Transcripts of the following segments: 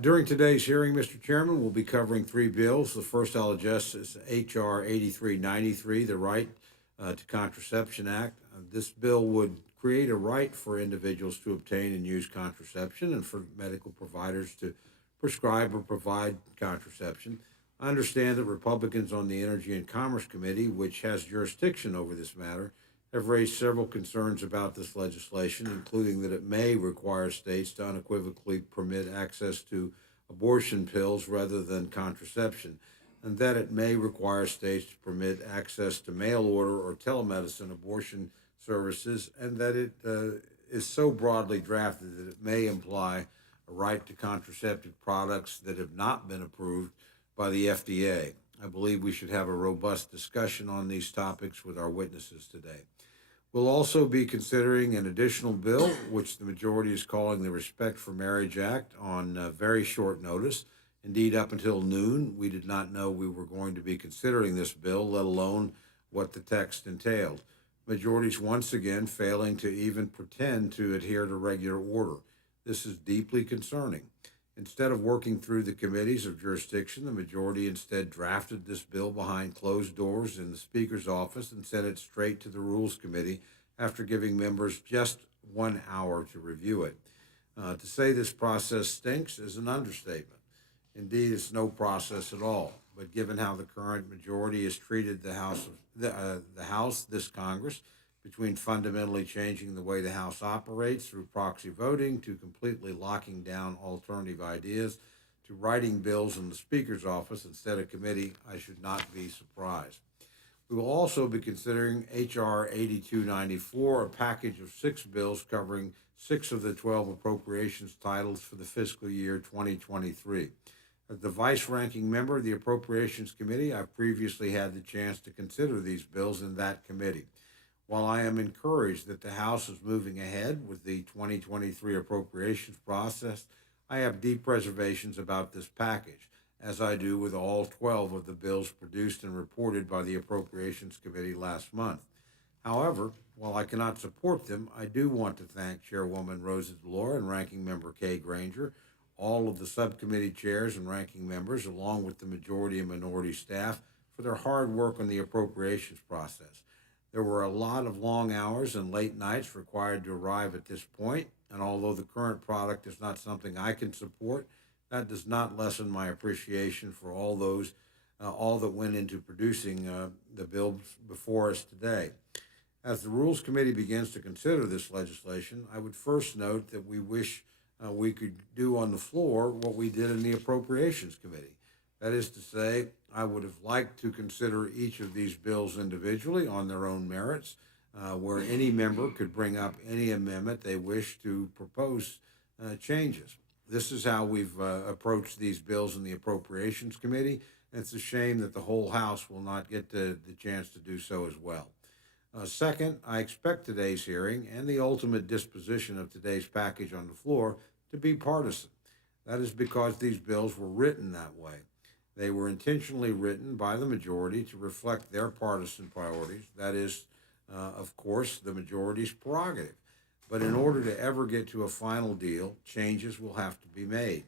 During today's hearing, Mr. Chairman, we'll be covering three bills. The first I'll address is H.R. 8393, the Right to Contraception Act. This bill would create a right for individuals to obtain and use contraception and for medical providers to prescribe or provide contraception. I understand that Republicans on the Energy and Commerce Committee, which has jurisdiction over this matter, have raised several concerns about this legislation, including that it may require states to unequivocally permit access to abortion pills rather than contraception, and that it may require states to permit access to mail order or telemedicine abortion services, and that it is so broadly drafted that it may imply a right to contraceptive products that have not been approved by the FDA. I believe we should have a robust discussion on these topics with our witnesses today. We'll also be considering an additional bill, which the majority is calling the Respect for Marriage Act, on very short notice. Indeed, up until noon, we did not know we were going to be considering this bill, let alone what the text entailed. Majorities once again failing to even pretend to adhere to regular order. This is deeply concerning. Instead of working through the committees of jurisdiction, the majority instead drafted this bill behind closed doors in the Speaker's office and sent it straight to the Rules Committee after giving members just 1 hour to review it. To say this process stinks is an understatement. Indeed, it's no process at all. But given how the current majority has treated the House, this Congress, between fundamentally changing the way the House operates through proxy voting to completely locking down alternative ideas to writing bills in the Speaker's office instead of committee, I should not be surprised. We will also be considering H.R. 8294, a package of six bills covering six of the 12 appropriations titles for the fiscal year 2023. As the vice-ranking member of the Appropriations Committee, I've previously had the chance to consider these bills in that committee. While I am encouraged that the House is moving ahead with the 2023 appropriations process, I have deep reservations about this package, as I do with all 12 of the bills produced and reported by the Appropriations Committee last month. However, while I cannot support them, I do want to thank Chairwoman Rosa DeLauro and Ranking Member Kay Granger, all of the subcommittee chairs and ranking members, along with the majority and minority staff, for their hard work on the appropriations process. There were a lot of long hours and late nights required to arrive at this point, and although the current product is not something I can support, that does not lessen my appreciation for all that went into producing the bill before us today. As the Rules Committee begins to consider this legislation, I would first note that we wish we could do on the floor what we did in the Appropriations Committee. That is to say, I would have liked to consider each of these bills individually on their own merits, where any member could bring up any amendment they wish to propose changes. This is how we've approached these bills in the Appropriations Committee, and it's a shame that the whole House will not get the chance to do so as well. Second, I expect today's hearing and the ultimate disposition of today's package on the floor to be partisan. That is because these bills were written that way. They were intentionally written by the majority to reflect their partisan priorities. That is, of course, the majority's prerogative. But in order to ever get to a final deal, changes will have to be made.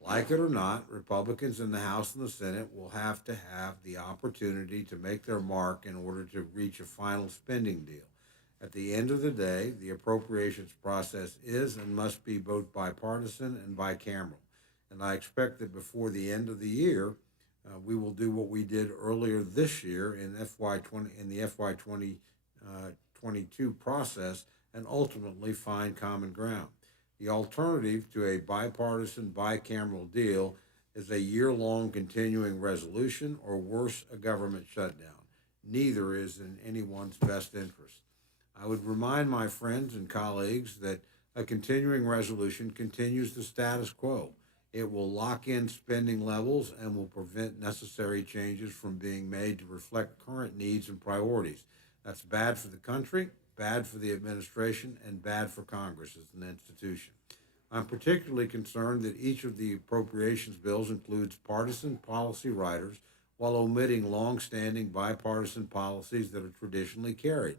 Like it or not, Republicans in the House and the Senate will have to have the opportunity to make their mark in order to reach a final spending deal. At the end of the day, the appropriations process is and must be both bipartisan and bicameral. And I expect that before the end of the year, we will do what we did earlier this year in the FY 2022 process and ultimately find common ground. The alternative to a bipartisan bicameral deal is a year-long continuing resolution or worse, a government shutdown. Neither is in anyone's best interest. I would remind my friends and colleagues that a continuing resolution continues the status quo. It will lock in spending levels and will prevent necessary changes from being made to reflect current needs and priorities. That's bad for the country, bad for the administration, and bad for Congress as an institution. I'm particularly concerned that each of the appropriations bills includes partisan policy writers while omitting long-standing bipartisan policies that are traditionally carried.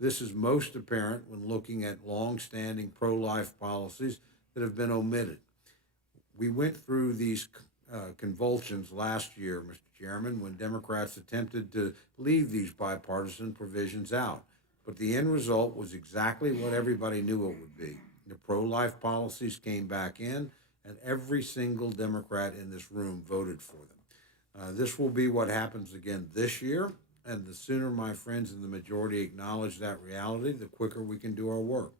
This is most apparent when looking at long-standing pro-life policies that have been omitted. We went through these convulsions last year, Mr. Chairman, when Democrats attempted to leave these bipartisan provisions out. But the end result was exactly what everybody knew it would be. The pro-life policies came back in, and every single Democrat in this room voted for them. This will be what happens again this year, and the sooner my friends in the majority acknowledge that reality, the quicker we can do our work.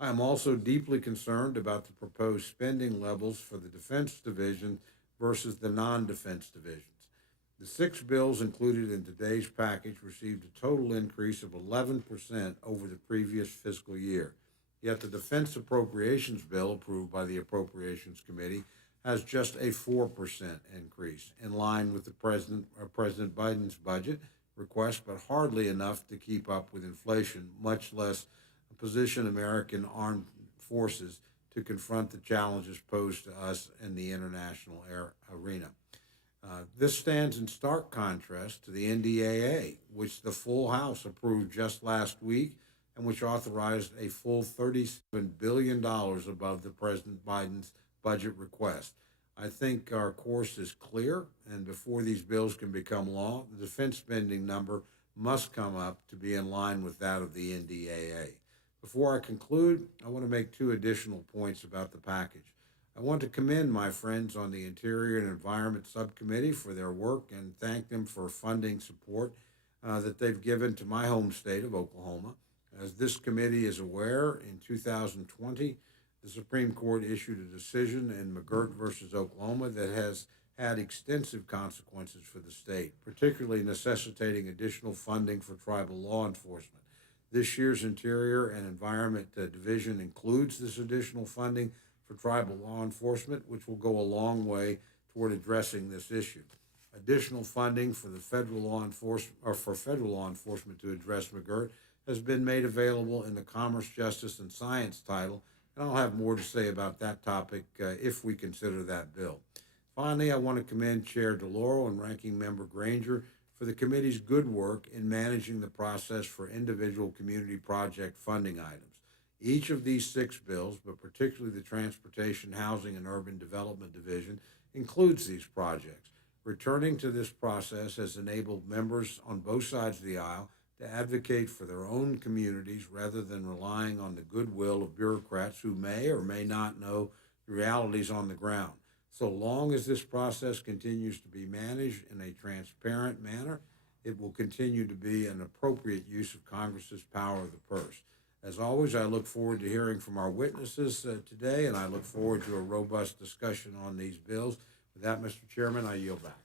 I am also deeply concerned about the proposed spending levels for the Defense Division versus the non-defense divisions. The six bills included in today's package received a total increase of 11% over the previous fiscal year. Yet the Defense Appropriations Bill approved by the Appropriations Committee has just a 4% increase, in line with the President Biden's budget request, but hardly enough to keep up with inflation, much less position American armed forces to confront the challenges posed to us in the international arena. This stands in stark contrast to the NDAA, which the full House approved just last week and which authorized a full $37 billion above the President Biden's budget request. I think our course is clear, and before these bills can become law, the defense spending number must come up to be in line with that of the NDAA. Before I conclude, I want to make two additional points about the package. I want to commend my friends on the Interior and Environment Subcommittee for their work and thank them for funding support that they've given to my home state of Oklahoma. As this committee is aware, in 2020, the Supreme Court issued a decision in McGirt versus Oklahoma that has had extensive consequences for the state, particularly necessitating additional funding for tribal law enforcement. This year's Interior and Environment Division includes this additional funding for tribal law enforcement, which will go a long way toward addressing this issue. Additional funding for the federal law enforcement to address McGirt has been made available in the Commerce, Justice, and Science title, and I'll have more to say about that topic if we consider that bill. Finally, I want to commend Chair DeLauro and Ranking Member Granger for the committee's good work in managing the process for individual community project funding items. Each of these six bills, but particularly the Transportation, Housing, and Urban Development Division, includes these projects. Returning to this process has enabled members on both sides of the aisle to advocate for their own communities rather than relying on the goodwill of bureaucrats who may or may not know the realities on the ground. So long as this process continues to be managed in a transparent manner, it will continue to be an appropriate use of Congress's power of the purse. As always, I look forward to hearing from our witnesses today, and I look forward to a robust discussion on these bills. With that, Mr. Chairman, I yield back.